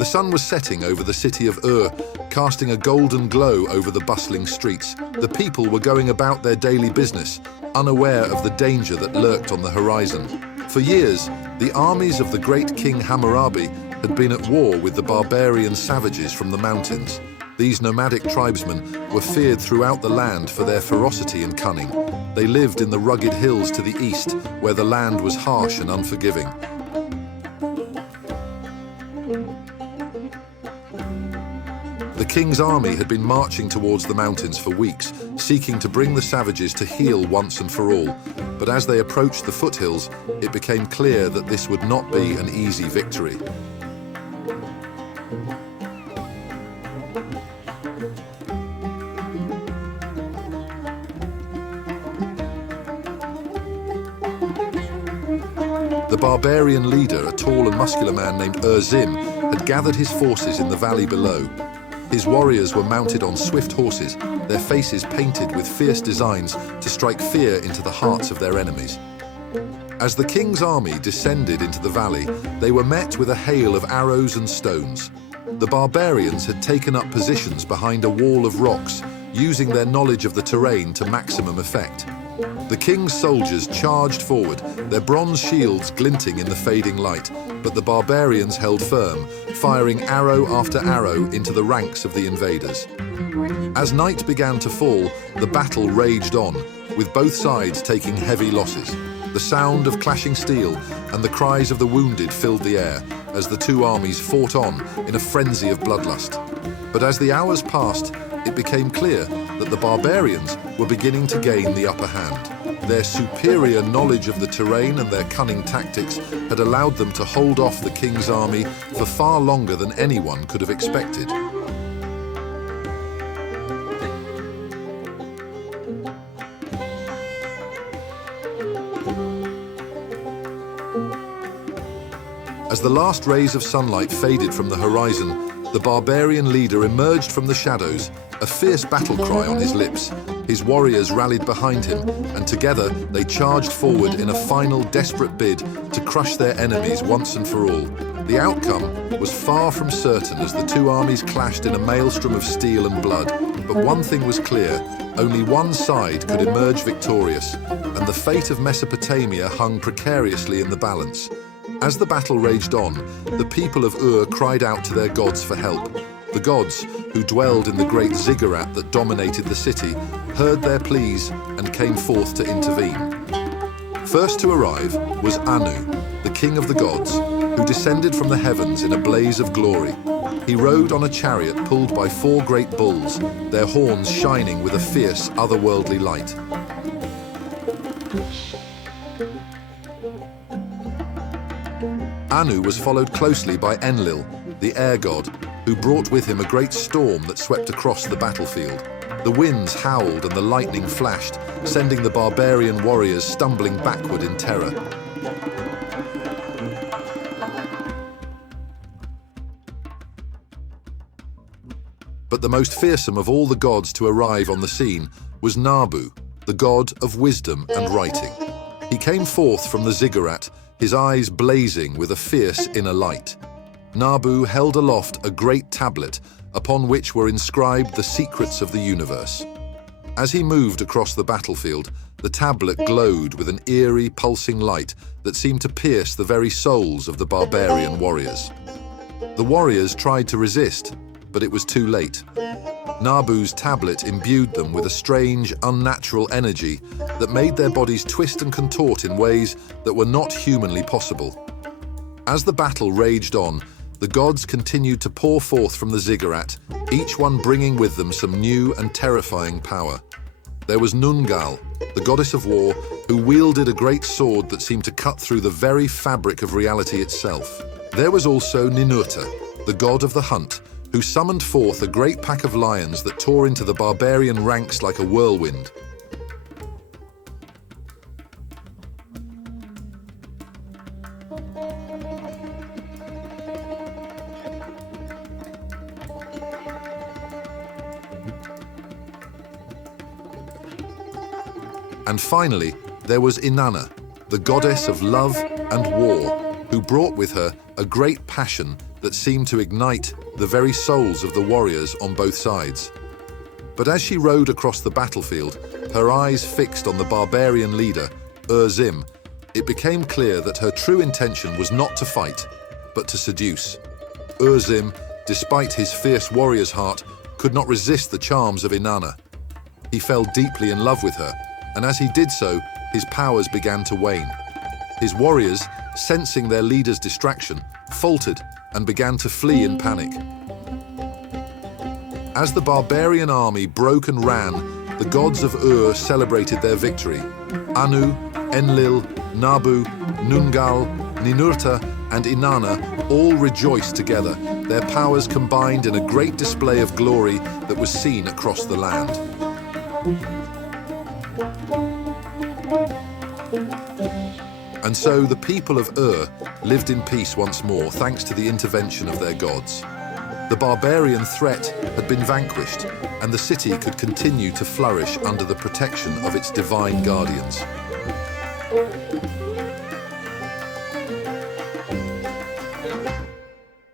The sun was setting over the city of Ur, casting a golden glow over the bustling streets. The people were going about their daily business, unaware of the danger that lurked on the horizon. For years, the armies of the great King Hammurabi had been at war with the barbarian savages from the mountains. These nomadic tribesmen were feared throughout the land for their ferocity and cunning. They lived in the rugged hills to the east, where the land was harsh and unforgiving. The king's army had been marching towards the mountains for weeks, seeking to bring the savages to heel once and for all. But as they approached the foothills, it became clear that this would not be an easy victory. The barbarian leader, a tall and muscular man named Zim, had gathered his forces in the valley below. His warriors were mounted on swift horses, their faces painted with fierce designs to strike fear into the hearts of their enemies. As the king's army descended into the valley, they were met with a hail of arrows and stones. The barbarians had taken up positions behind a wall of rocks, using their knowledge of the terrain to maximum effect. The king's soldiers charged forward, their bronze shields glinting in the fading light, but the barbarians held firm, firing arrow after arrow into the ranks of the invaders. As night began to fall, the battle raged on, with both sides taking heavy losses. The sound of clashing steel and the cries of the wounded filled the air as the two armies fought on in a frenzy of bloodlust. But as the hours passed, it became clear that the barbarians were beginning to gain the upper hand. Their superior knowledge of the terrain and their cunning tactics had allowed them to hold off the king's army for far longer than anyone could have expected. As the last rays of sunlight faded from the horizon, the barbarian leader emerged from the shadows, a fierce battle cry on his lips. His warriors rallied behind him, and together they charged forward in a final desperate bid to crush their enemies once and for all. The outcome was far from certain as the two armies clashed in a maelstrom of steel and blood. But one thing was clear: only one side could emerge victorious, and the fate of Mesopotamia hung precariously in the balance. As the battle raged on, the people of Ur cried out to their gods for help. The gods, who dwelled in the great ziggurat that dominated the city, heard their pleas and came forth to intervene. First to arrive was Anu, the king of the gods, who descended from the heavens in a blaze of glory. He rode on a chariot pulled by 4 great bulls, their horns shining with a fierce, otherworldly light. Anu was followed closely by Enlil, the air god, who brought with him a great storm that swept across the battlefield. The winds howled and the lightning flashed, sending the barbarian warriors stumbling backward in terror. But the most fearsome of all the gods to arrive on the scene was Nabu, the god of wisdom and writing. He came forth from the ziggurat, his eyes blazing with a fierce inner light. Nabu held aloft a great tablet upon which were inscribed the secrets of the universe. As he moved across the battlefield, the tablet glowed with an eerie, pulsing light that seemed to pierce the very souls of the barbarian warriors. The warriors tried to resist, but it was too late. Nabu's tablet imbued them with a strange, unnatural energy that made their bodies twist and contort in ways that were not humanly possible. As the battle raged on, the gods continued to pour forth from the ziggurat, each one bringing with them some new and terrifying power. There was Nungal, the goddess of war, who wielded a great sword that seemed to cut through the very fabric of reality itself. There was also Ninurta, the god of the hunt, who summoned forth a great pack of lions that tore into the barbarian ranks like a whirlwind. And finally, there was Inanna, the goddess of love and war, who brought with her a great passion that seemed to ignite the very souls of the warriors on both sides. But as she rode across the battlefield, her eyes fixed on the barbarian leader, Zim, it became clear that her true intention was not to fight, but to seduce. Zim, despite his fierce warrior's heart, could not resist the charms of Inanna. He fell deeply in love with her, and as he did so, his powers began to wane. His warriors, sensing their leader's distraction, faltered and began to flee in panic. As the barbarian army broke and ran, the gods of celebrated their victory. Anu, Enlil, Nabu, Nungal, Ninurta, and Inanna all rejoiced together, their powers combined in a great display of glory that was seen across the land. And so the people of lived in peace once more, thanks to the intervention of their gods. The barbarian threat had been vanquished, and the city could continue to flourish under the protection of its divine guardians.